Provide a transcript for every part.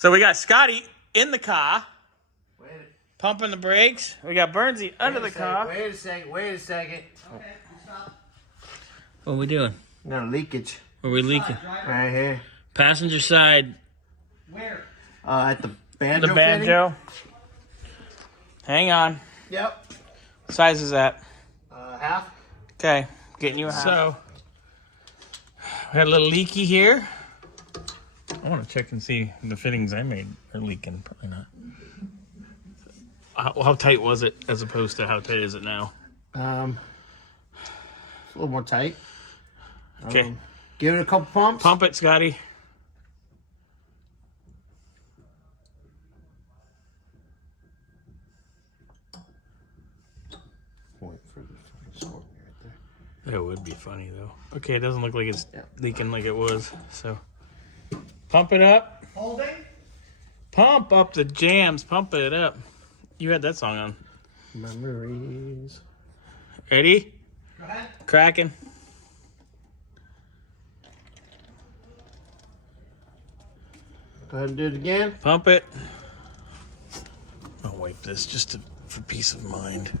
So we got Scotty in the car, pumping the brakes. We got Bernsey under the car. Wait a second. Okay, stop. What are we doing? No leakage. Where are we leaking? Right here. Passenger side. Where? At the banjo. The banjo. Hang on. Yep. What size is that? Half. Okay, getting you a half. So, we had a little leaky here. I want to check and see the fittings I made are leaking. Probably not. How tight was it as opposed to how tight is it now? It's a little more tight. Okay. Give it a couple pumps. Pump it, Scotty. Wait for the scorpion right there. That would be funny though. Okay, it doesn't look like it's leaking like it was. So, pump it up. Holding. Pump up the jams. Pump it up. You had that song on. Memories. Ready? Go ahead. Cracking. Go ahead and do it again. Pump it. I'll wipe this just for peace of mind.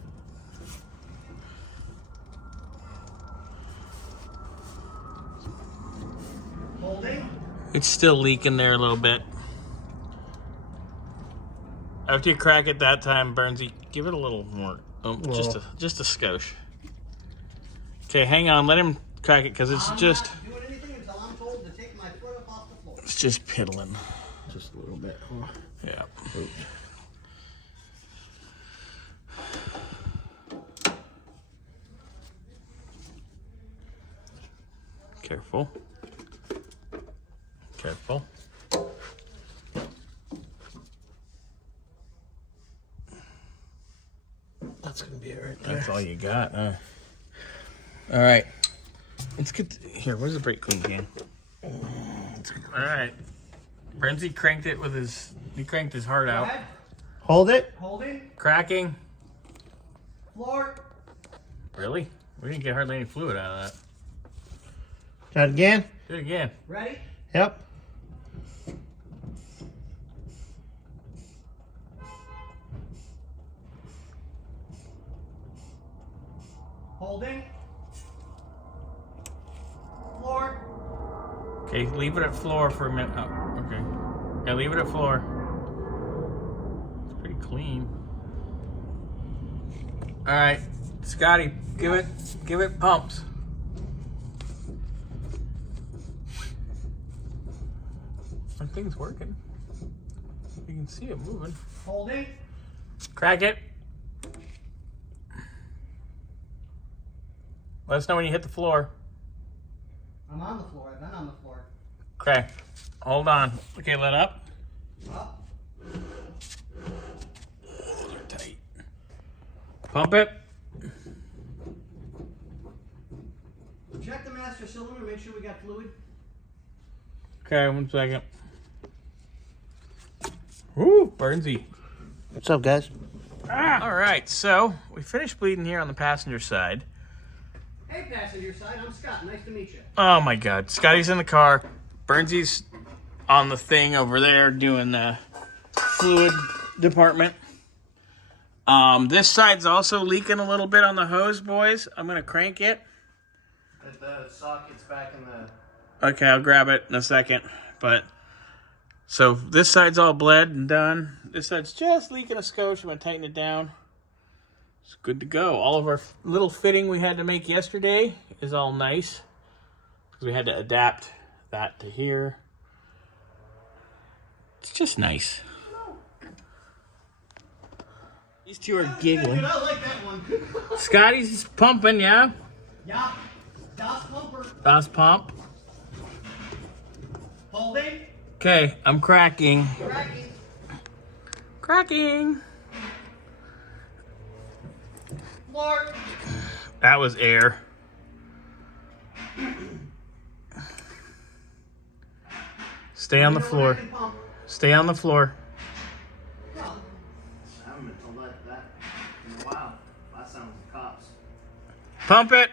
Holding. It's still leaking there a little bit. After you crack it that time, Bernsey, give it a little more. Just a skosh. Okay, hang on. Let him crack it because it's just. I'm not doing anything until I'm told to take my foot up off the floor. It's just piddling. Just a little bit. Huh? Yeah. Careful. Careful. That's gonna be it right there. That's all you got, huh? All right. Let's get here. Where's the brake clean can? All right. Bernsey cranked it with his. He cranked his heart Go out. ahead. Hold it. Holding. Cracking. Floor. Really? We didn't get hardly any fluid out of that. Try it again. Do it again. Ready? Yep. Holding. Floor. Okay, leave it at floor for a minute. Oh, okay. Yeah, leave it at floor. It's pretty clean. All right, Scotty, give it pumps. That thing's working. You can see it moving. Holding. Crack it. Let us know when you hit the floor. I'm on the floor. I've been on the floor. Okay, hold on. Okay, let up. Up. They're tight. Pump it. Check the master cylinder. Make sure we got fluid. Okay, 1 second. Woo, Bernsey. What's up, guys? All right, so we finished bleeding here on the passenger side. Hey, passenger side. I'm Scott. Nice to meet you. Oh my God, Scotty's in the car. Bernsey's on the thing over there doing the fluid department. This side's also leaking a little bit on the hose, boys. I'm gonna crank it. The socket's back in the. Okay, I'll grab it in a second. But so this side's all bled and done. This side's just leaking a skosh. I'm gonna tighten it down. It's good to go. All of our little fitting we had to make yesterday is all nice because we had to adapt that to here. It's just nice. These two are giggling. I like that one. Scotty's pumping, yeah? Yeah. Das Pumper. Das pump. Holding. Okay, I'm cracking. Cracking. Cracking. Floor. That was air. Stay on the floor. Stay on the floor. Well, I haven't been told that in a while. Last time was the cops. Pump it.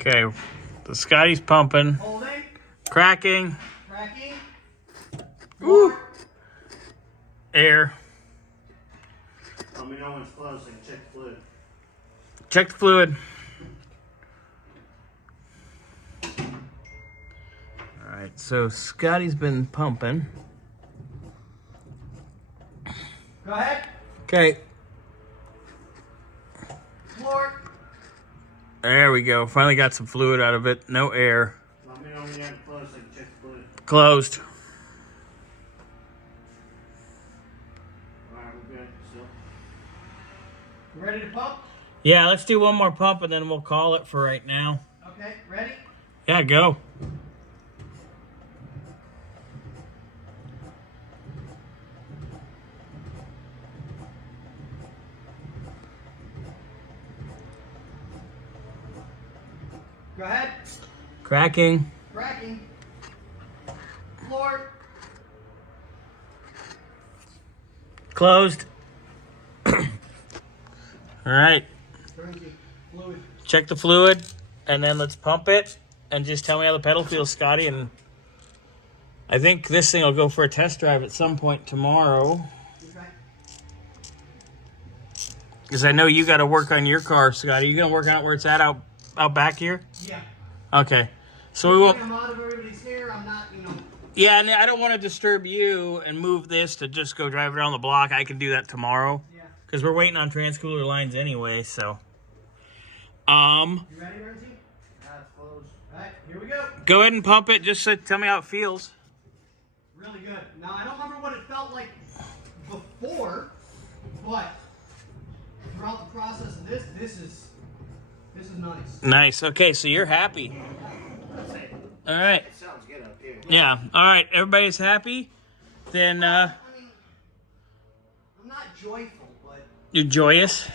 Okay, the Scotty's pumping, Holding. cracking, Cracking. Woo. Air. Let me know when it's close. I can check the fluid. Check the fluid. All right, so Scotty's been pumping. Go ahead. Okay, Floor. there we go. Finally got some fluid out of it. No air. Let me know when you have it close. I can check the fluid. Closed. Alright, we're good. Still. You ready to pump? Yeah, let's do one more pump and then we'll call it for right now. Okay, ready? Yeah, go. Go ahead. Cracking. Cracking. Floor. Closed. All right. Turnkey. Fluid. Check the fluid and then let's pump it and just tell me how the pedal feels, Scotty. And I think this thing will go for a test drive at some point tomorrow. Okay. Because I know you got to work on your car, Scotty. You gonna work out where it's at out back here? Yeah. Okay. So we won't. I'm out of everybody's hair. I'm not, Yeah, and I don't want to disturb you and move this to just go drive around the block. I can do that tomorrow. Yeah. Because we're waiting on transcooler lines anyway. So. You ready, Renzi? Yeah, it's closed. Alright, here we go. Go ahead and pump it. Just tell me how it feels. Really good. Now, I don't remember what it felt like before, but throughout the process of this is nice. Nice. Okay, so you're happy. That's it. All right. It sounds good up here. Yeah. All right. Everybody's happy. Then I mean, I'm not joyful, but you're joyous. okay.